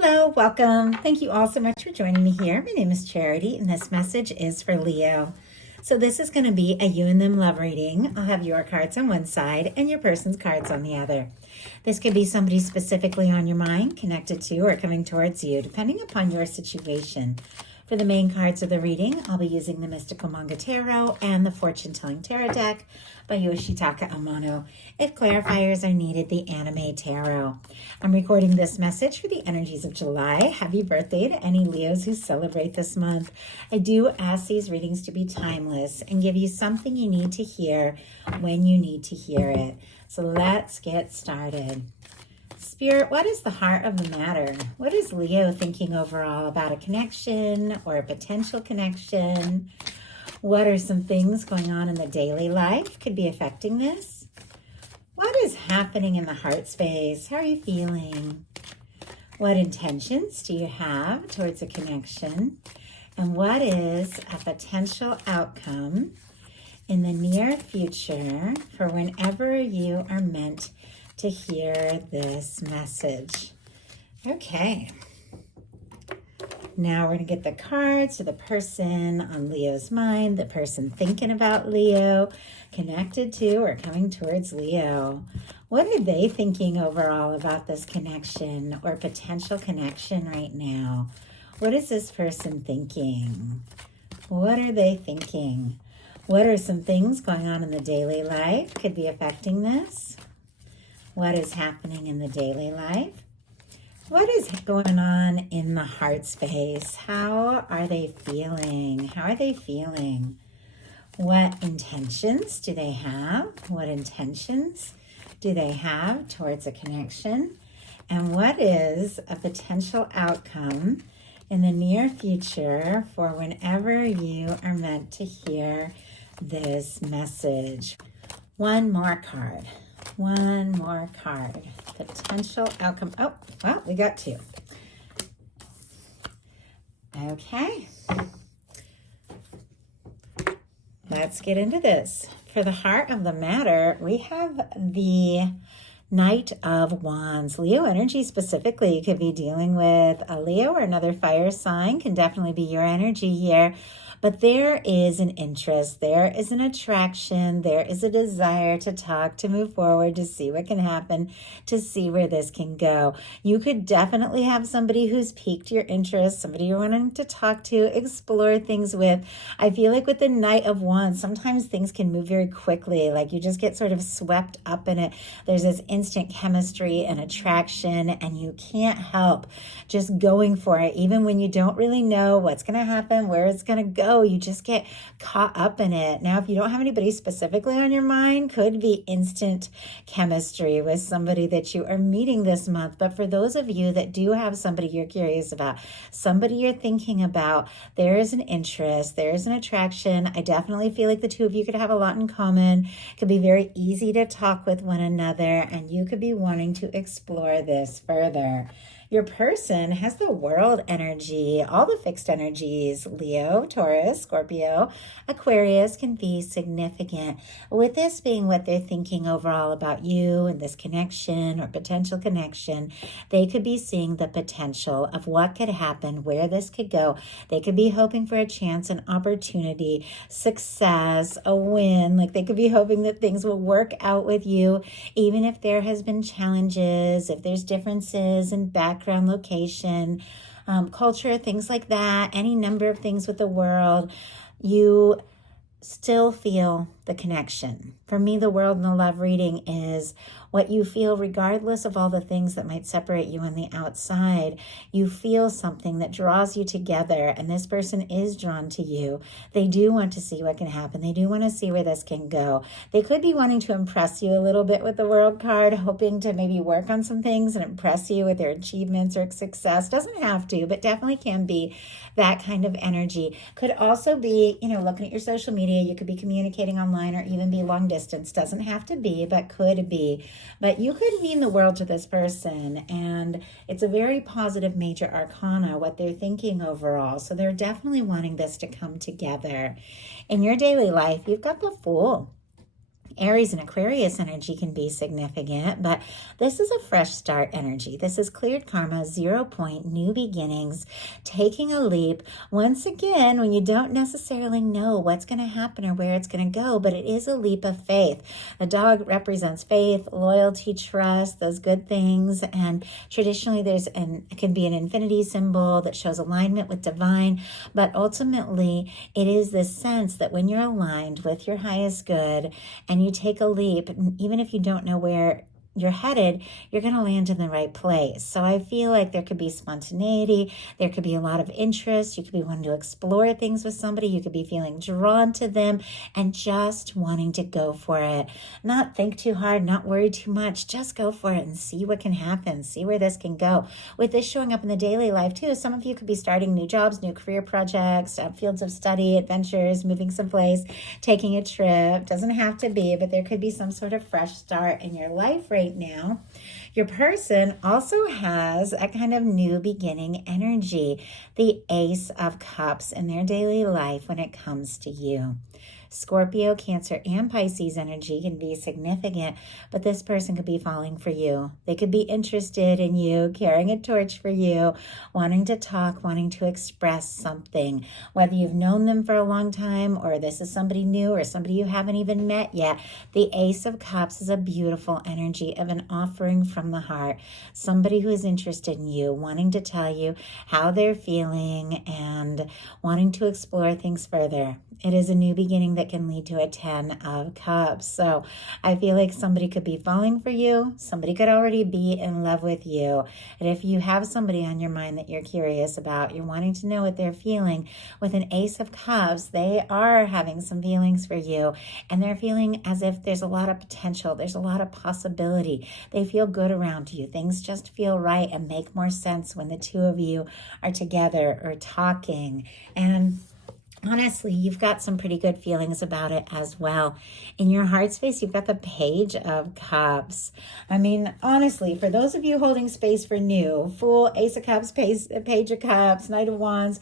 Hello, welcome. Thank you all so much for joining me here. My name is Charity, and this message is for Leo. So this is going to be a you and them love reading. I'll have your cards on one side and your person's cards on the other. This could be somebody specifically on your mind, connected to, or coming towards you, depending upon your situation. For the main cards of the reading, I'll be using the Mystical Manga Tarot and the Fortune Telling Tarot deck by Yoshitaka Amono. If clarifiers are needed, the Anime Tarot. I'm recording this message for the energies of July. Happy birthday to any Leos who celebrate this month. I do ask these readings to be timeless and give you something you need to hear when you need to hear it. So let's get started. Spirit, what is the heart of the matter? What is Leo thinking overall about a connection or a potential connection? What are some things going on in the daily life could be affecting this? What is happening in the heart space? How are you feeling? What intentions do you have towards a connection? And what is a potential outcome in the near future for whenever you are meant to hear this message? Okay. Now we're going to get the cards to the person on Leo's mind, the person thinking about Leo, connected to or coming towards Leo. What are they thinking overall about this connection or potential connection right now? What is this person thinking? What are they thinking? What are some things going on in the daily life could be affecting this? What is happening in the daily life? What is going on in the heart space? How are they feeling? How are they feeling? What intentions do they have? What intentions do they have towards a connection? And what is a potential outcome in the near future for whenever you are meant to hear this message? One more card. One more card. Potential outcome. Oh, well, we got two. Okay. Let's get into this. For the heart of the matter, we have the Knight of Wands. Leo energy specifically, you could be dealing with a Leo or another fire sign, can definitely be your energy here. But there is an interest, there is an attraction, there is a desire to talk, to move forward, to see what can happen, to see where this can go. You could definitely have somebody who's piqued your interest, somebody you're wanting to talk to, explore things with. I feel like with the Knight of Wands, sometimes things can move very quickly, like you just get sort of swept up in it. There's this instant chemistry and attraction, and you can't help just going for it, even when you don't really know what's going to happen, where it's going to go. You just get caught up in it. Now, if you don't have anybody specifically on your mind, could be instant chemistry with somebody that you are meeting this month. But for those of you that do have somebody you're curious about, somebody you're thinking about, there is an interest, there is an attraction. I definitely feel like the two of you could have a lot in common. It could be very easy to talk with one another, and you could be wanting to explore this further. Your person has the world energy, all the fixed energies, Leo, Taurus, Scorpio, Aquarius can be significant. With this being what they're thinking overall about you and this connection or potential connection, they could be seeing the potential of what could happen, where this could go. They could be hoping for a chance, an opportunity, success, a win. Like they could be hoping that things will work out with you, even if there has been challenges, if there's differences in background, location, culture, things like that, any number of things with the world, you still feel the connection. For me, the world and the love reading is what you feel regardless of all the things that might separate you on the outside. You feel something that draws you together, and this person is drawn to you. They do want to see what can happen. They do want to see where this can go. They could be wanting to impress you a little bit with the world card, hoping to maybe work on some things and impress you with their achievements or success. Doesn't have to, but definitely can be that kind of energy. Could also be, looking at your social media. You could be communicating online or even be long distance. Doesn't have to be, but could be. But you could mean the world to this person, and it's a very positive major arcana, what they're thinking overall. So they're definitely wanting this to come together. In your daily life, you've got the Fool. Aries and Aquarius energy can be significant, but this is a fresh start energy. This is cleared karma, 0 point, new beginnings, taking a leap. Once again, when you don't necessarily know what's going to happen or where it's going to go, but it is a leap of faith. The dog represents faith, loyalty, trust, those good things. And traditionally, it can be an infinity symbol that shows alignment with divine, but ultimately, it is this sense that when you're aligned with your highest good and you take a leap, even if you don't know where you're headed, you're going to land in the right place. So I feel like there could be spontaneity. There could be a lot of interest. You could be wanting to explore things with somebody. You could be feeling drawn to them and just wanting to go for it. Not think too hard, not worry too much. Just go for it and see what can happen. See where this can go. With this showing up in the daily life too, some of you could be starting new jobs, new career projects, fields of study, adventures, moving someplace, taking a trip. Doesn't have to be, but there could be some sort of fresh start in your life right now. Your person also has a kind of new beginning energy, the Ace of Cups in their daily life when it comes to you. Scorpio, Cancer, and Pisces energy can be significant, but this person could be falling for you. They could be interested in you, carrying a torch for you, wanting to talk, wanting to express something. Whether you've known them for a long time or this is somebody new or somebody you haven't even met yet, the Ace of Cups is a beautiful energy of an offering from the heart. Somebody who is interested in you, wanting to tell you how they're feeling and wanting to explore things further. It is a new beginning that can lead to a 10 of Cups. So I feel like somebody could be falling for you. Somebody could already be in love with you. And if you have somebody on your mind that you're curious about, you're wanting to know what they're feeling, with an Ace of Cups, they are having some feelings for you. And they're feeling as if there's a lot of potential. There's a lot of possibility. They feel good around you. Things just feel right and make more sense when the two of you are together or talking. And honestly, you've got some pretty good feelings about it as well. In your heart space, you've got the Page of Cups. I mean, honestly, for those of you holding space for new, Fool, Ace of Cups, Page of Cups, Knight of Wands,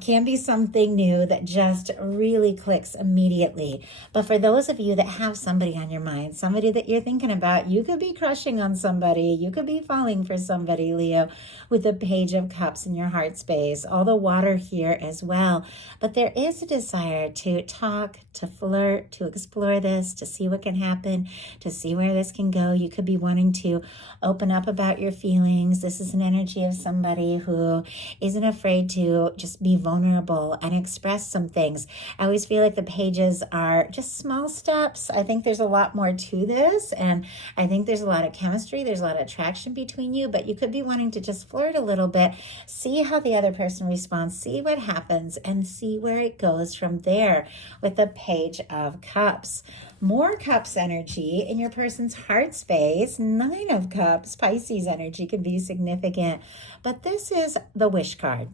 can be something new that just really clicks immediately. But for those of you that have somebody on your mind, somebody that you're thinking about, you could be crushing on somebody. You could be falling for somebody, Leo, with the Page of Cups in your heart space. All the water here as well. But there is a desire to talk, to flirt, to explore this, to see what can happen, to see where this can go. You could be wanting to open up about your feelings. This is an energy of somebody who isn't afraid to just be vulnerable and express some things. I always feel like the pages are just small steps. I think there's a lot more to this, and I think there's a lot of chemistry. There's a lot of attraction between you, but you could be wanting to just flirt a little bit, see how the other person responds, see what happens, and see where it goes from there with the Page of Cups. More Cups energy in your person's heart space. 9 of Cups, Pisces energy can be significant, but this is the wish card.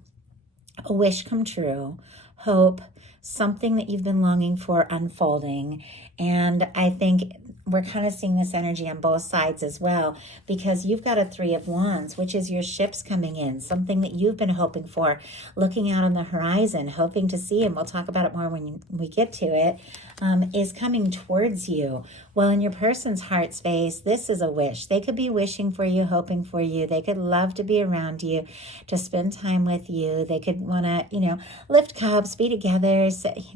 A wish come true, hope, something that you've been longing for unfolding. And I think we're kind of seeing this energy on both sides as well, because you've got a 3 of Wands, which is your ships coming in, something that you've been hoping for, looking out on the horizon, hoping to see, and we'll talk about it more when we get to it, is coming towards you. Well, in your person's heart space, this is a wish. They could be wishing for you, hoping for you. They could love to be around you, to spend time with you. They could want to, lift cups, be together,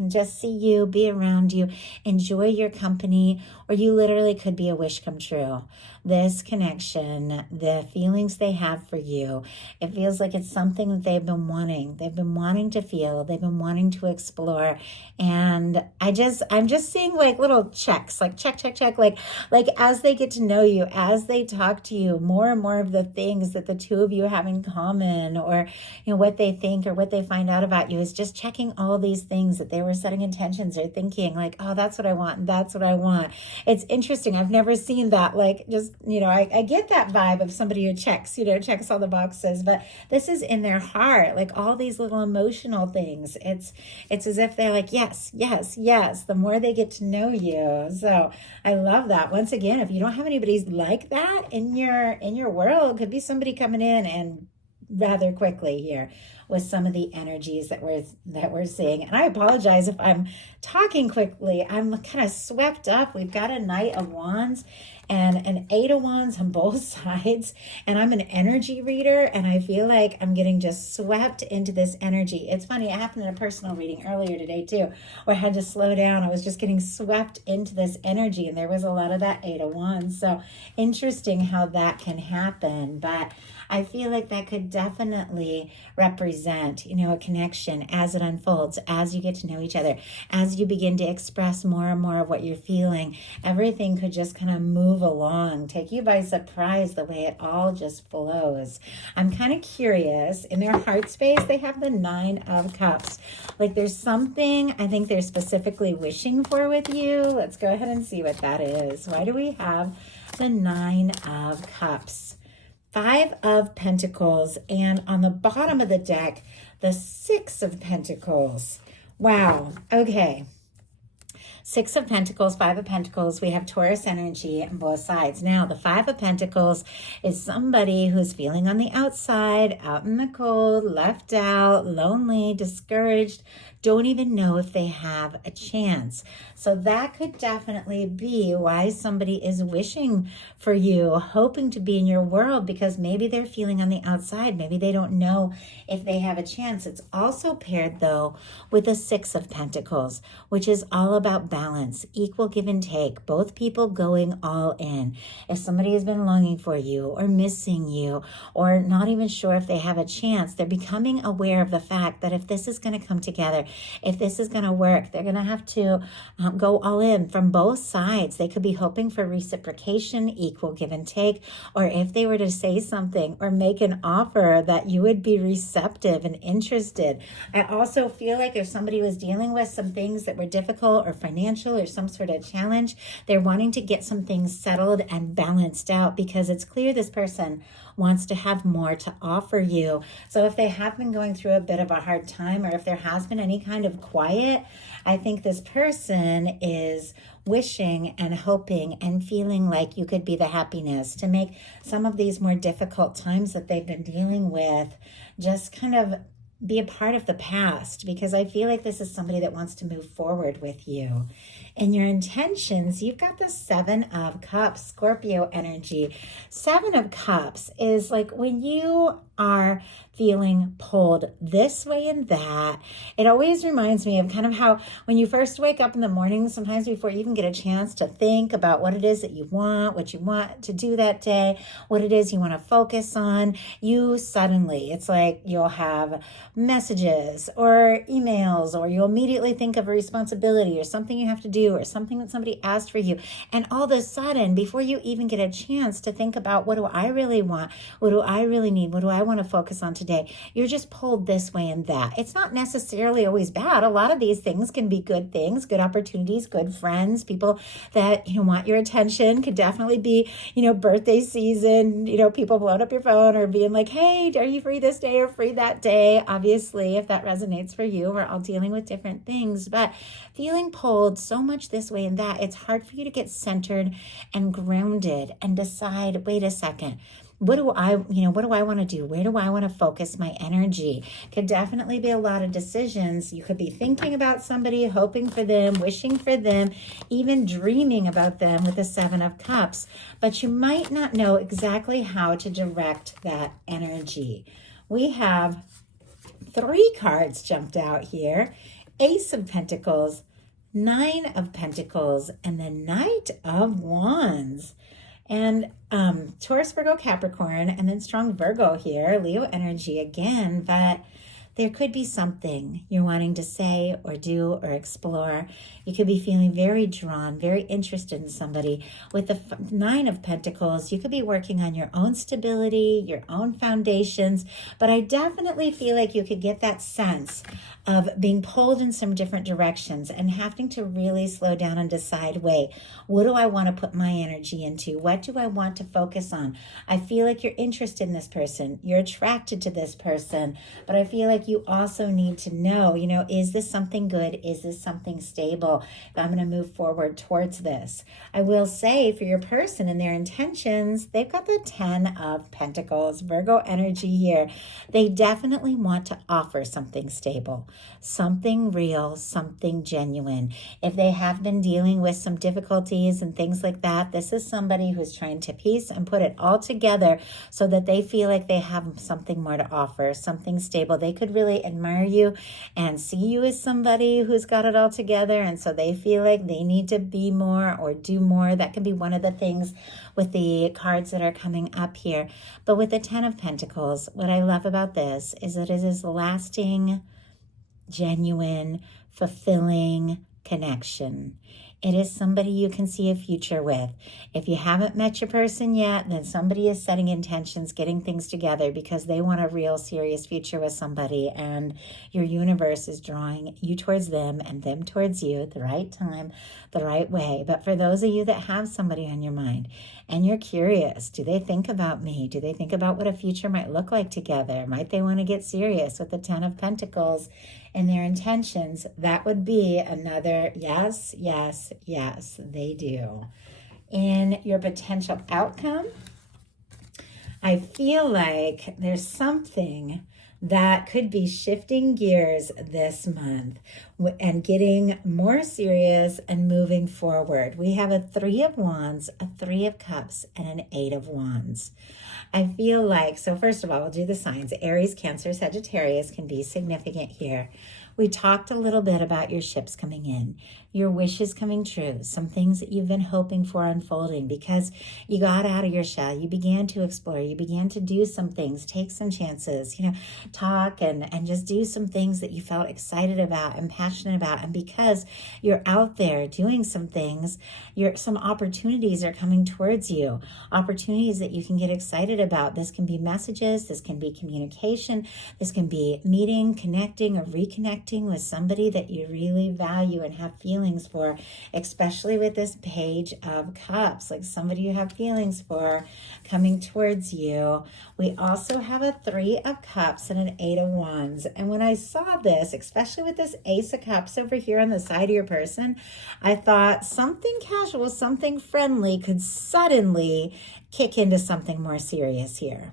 just see you, be around you, enjoy your company, or you literally could be a wish come true. This connection, the feelings they have for you, it feels like it's something that they've been wanting. They've been wanting to feel. They've been wanting to explore. And I'm just seeing like little checks, like check, like as they get to know you, as they talk to you, more and more of the things that the two of you have in common, or what they think or what they find out about you, is just checking all these things that they were setting intentions or thinking like, oh, that's what I want, and that's what I want. It's interesting. I've never seen that. Like, just, I get that vibe of somebody who checks all the boxes, but this is in their heart, like all these little emotional things. It's as if they're like, yes, the more they get to know you. So I love that. Once again, if you don't have anybody like that in your world, could be somebody coming in and rather quickly here. with some of the energies that we're seeing. And I apologize if I'm talking quickly. I'm kind of swept up. We've got a Knight of Wands and an Eight of Wands on both sides, and I'm an energy reader, and I feel like I'm getting just swept into this energy. It's funny, it happened in a personal reading earlier today too, where I had to slow down. I was just getting swept into this energy, and there was a lot of that Eight of Wands. So interesting how that can happen, but I feel like that could definitely represent, a connection as it unfolds, as you get to know each other, as you begin to express more and more of what you're feeling. Everything could just kind of move along, take you by surprise the way it all just flows. I'm kind of curious, in their heart space, they have the Nine of Cups. Like there's something I think they're specifically wishing for with you. Let's go ahead and see what that is. Why do we have the Nine of Cups? Five of Pentacles, and on the bottom of the deck, the Six of Pentacles. Wow. Okay. Six of Pentacles, Five of Pentacles. We have Taurus energy on both sides. Now, the Five of Pentacles is somebody who's feeling on the outside, out in the cold, left out, lonely, discouraged, don't even know if they have a chance. So that could definitely be why somebody is wishing for you, hoping to be in your world, because maybe they're feeling on the outside. Maybe they don't know if they have a chance. It's also paired, though, with the Six of Pentacles, which is all about balance, equal give and take, both people going all in. If somebody has been longing for you or missing you or not even sure if they have a chance, they're becoming aware of the fact that if this is going to come together, if this is going to work, they're going to have to go all in from both sides. They could be hoping for reciprocation, equal give and take, or if they were to say something or make an offer, that you would be receptive and interested. I also feel like if somebody was dealing with some things that were difficult or financial or some sort of challenge, they're wanting to get some things settled and balanced out, because it's clear this person wants to have more to offer you. So if they have been going through a bit of a hard time, or if there has been any kind of quiet, I think this person is wishing and hoping and feeling like you could be the happiness to make some of these more difficult times that they've been dealing with just kind of be a part of the past, because I feel like this is somebody that wants to move forward with you. In your intentions, you've got the Seven of Cups, Scorpio energy. Seven of Cups is like when you are feeling pulled this way and that. It always reminds me of kind of how when you first wake up in the morning, sometimes before you even get a chance to think about what it is that you want, what you want to do that day, what it is you want to focus on, you suddenly, it's like you'll have messages or emails, or you'll immediately think of a responsibility or something you have to do or something that somebody asked for you. And all of a sudden, before you even get a chance to think about what do I really want, what do I really need, what do I want to focus on today, you're just pulled this way and that. It's not necessarily always bad. A lot of these things can be good things, good opportunities, good friends, people that want your attention. Could definitely be birthday season, people blowing up your phone or being like, hey, are you free this day or free that day? Obviously, if that resonates for you, we're all dealing with different things, but feeling pulled so much this way and that, it's hard for you to get centered and grounded and decide, wait a second, what do I want to do? Where do I want to focus my energy? Could definitely be a lot of decisions. You could be thinking about somebody, hoping for them, wishing for them, even dreaming about them with the Seven of Cups, but you might not know exactly how to direct that energy. We have three cards jumped out here: Ace of Pentacles, Nine of Pentacles, and the Knight of Wands. And Taurus, Virgo, Capricorn, and then strong Virgo here, Leo energy again, but there could be something you're wanting to say or do or explore. You could be feeling very drawn, very interested in somebody. With the Nine of Pentacles, you could be working on your own stability, your own foundations, but I definitely feel like you could get that sense of being pulled in some different directions and having to really slow down and decide, wait, what do I want to put my energy into? What do I want to focus on? I feel like you're interested in this person. You're attracted to this person, but I feel like like you also need to know, is this something good? Is this something stable? I'm going to move forward towards this. I will say for your person and their intentions, they've got the 10 of Pentacles, Virgo energy here. They definitely want to offer something stable, something real, something genuine. If they have been dealing with some difficulties and things like that, this is somebody who's trying to piece and put it all together so that they feel like they have something more to offer, something stable. They could really admire you and see you as somebody who's got it all together, and so they feel like they need to be more or do more. That can be one of the things with the cards that are coming up here. But with the 10 of Pentacles, what I love about this is that it is lasting, genuine, fulfilling connection. It is somebody you can see a future with. If you haven't met your person yet, then somebody is setting intentions, getting things together because they want a real serious future with somebody, and your universe is drawing you towards them and them towards you at the right time, the right way. But for those of you that have somebody on your mind and you're curious, do they think about me? Do they think about what a future might look like together? Might they want to get serious with the 10 of Pentacles and their intentions? That would be another yes, yes, yes, they do. In your potential outcome, I feel like there's something that could be shifting gears this month and getting more serious and moving forward. We have a 3 of Wands, a 3 of Cups, and an 8 of Wands. I feel like, so first of all, we'll do the signs. Aries, Cancer, Sagittarius can be significant here. We talked a little bit about your ships coming in, your wishes coming true, some things that you've been hoping for unfolding because you got out of your shell. You began to explore. You began to do some things, take some chances, talk and just do some things that you felt excited about and passionate about. And because you're out there doing some things, some opportunities are coming towards you, opportunities that you can get excited about. This can be messages. This can be communication. This can be meeting, connecting, or reconnecting with somebody that you really value and have feelings for, especially with this Page of Cups, like somebody you have feelings for coming towards you. We also have a 3 of Cups and an 8 of Wands. And when I saw this, especially with this Ace of Cups over here on the side of your person, I thought something casual, something friendly could suddenly kick into something more serious here.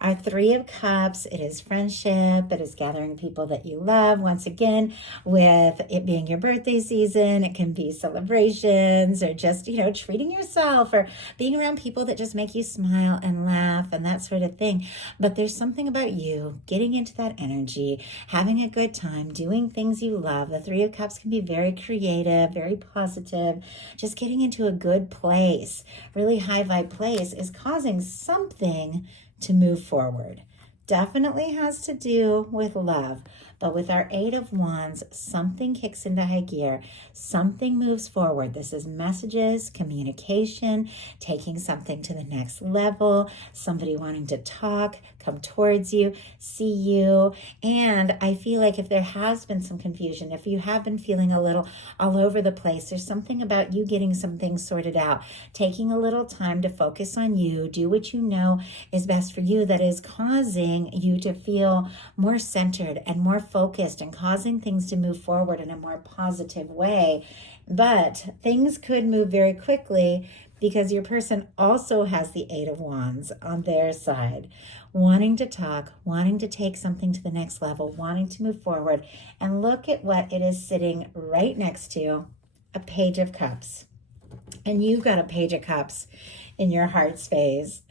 Our 3 of Cups, it is friendship, it is gathering people that you love. Once again, with it being your birthday season, it can be celebrations or just, treating yourself or being around people that just make you smile and laugh and that sort of thing. But there's something about you getting into that energy, having a good time, doing things you love. The 3 of Cups can be very creative, very positive. Just getting into a good place, really high vibe place is causing something to move forward. Definitely has to do with love. But with our 8 of Wands, something kicks into high gear. Something moves forward. This is messages, communication, taking something to the next level, somebody wanting to talk, come towards you, see you. And I feel like if there has been some confusion, if you have been feeling a little all over the place, there's something about you getting some things sorted out, taking a little time to focus on you, do what you know is best for you, that is causing you to feel more centered and more focused and causing things to move forward in a more positive way. But things could move very quickly because your person also has the 8 of Wands on their side, wanting to talk, wanting to take something to the next level, wanting to move forward. And look at what it is sitting right next to, a Page of Cups. And you've got a Page of Cups in your heart space.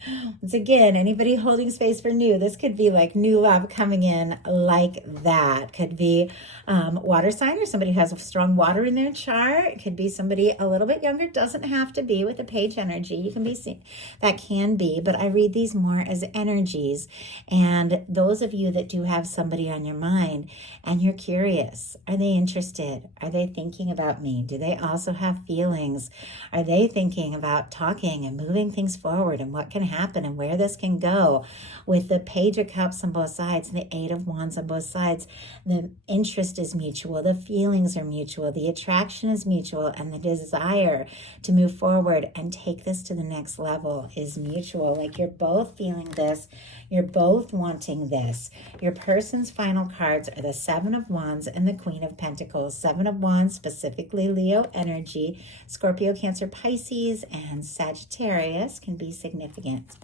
Once again, anybody holding space for new, this could be like new love coming in like that. Could be water sign or somebody who has a strong water in their chart. It could be somebody a little bit younger. Doesn't have to be with the Page energy. You can be seen. That can be, but I read these more as energies. And those of you that do have somebody on your mind and you're curious, are they interested? Are they thinking about me? Do they also have feelings? Are they thinking about talking and moving things forward and what can happen and where this can go? With the Page of Cups on both sides and the 8 of Wands on both sides, the interest is mutual, the feelings are mutual, the attraction is mutual, and the desire to move forward and take this to the next level is mutual. Like you're both feeling this, You're both wanting this. Your person's final cards are the Seven of Wands and the Queen of Pentacles. Seven of Wands, specifically Leo energy. Scorpio, Cancer, Pisces, and Sagittarius can be significant.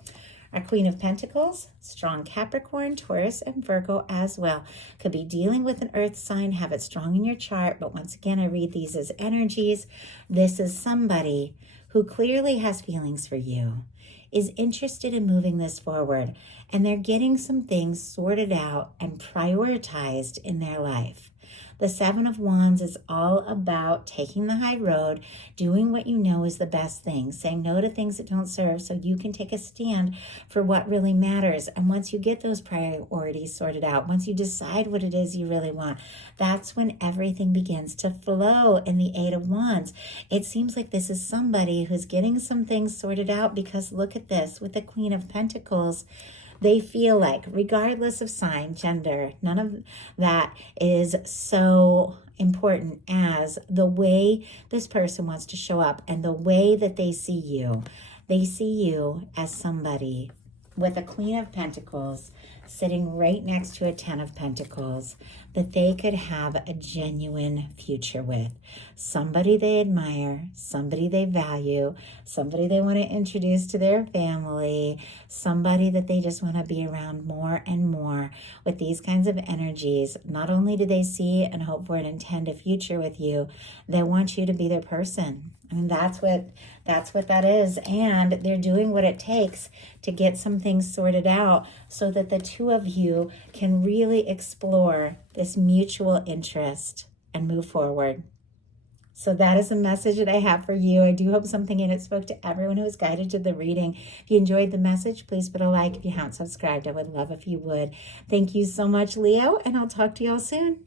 Our Queen of Pentacles, strong Capricorn, Taurus, and Virgo as well. Could be dealing with an earth sign, have it strong in your chart, but once again, I read these as energies. This is somebody who clearly has feelings for you, is interested in moving this forward, and they're getting some things sorted out and prioritized in their life. The Seven of Wands is all about taking the high road, doing what you know is the best thing, saying no to things that don't serve so you can take a stand for what really matters. And once you get those priorities sorted out, once you decide what it is you really want, that's when everything begins to flow in the Eight of Wands. It seems like this is somebody who's getting some things sorted out, because look at this with the Queen of Pentacles. They feel like, regardless of sign, gender, none of that is so important as the way this person wants to show up and the way that they see you. They see you as somebody with a Queen of Pentacles sitting right next to a Ten of Pentacles that they could have a genuine future with. Somebody they admire, somebody they value, somebody they want to introduce to their family, somebody that they just want to be around more and more. With these kinds of energies, not only do they see and hope for and intend a future with you, they want you to be their person. And that's what that is. And they're doing what it takes to get some things sorted out so that the two of you can really explore this mutual interest and move forward. So that is a message that I have for you. I do hope something in it spoke to everyone who was guided to the reading. If you enjoyed the message, please put a like. If you haven't subscribed, I would love if you would. Thank you so much, Leo, and I'll talk to y'all soon.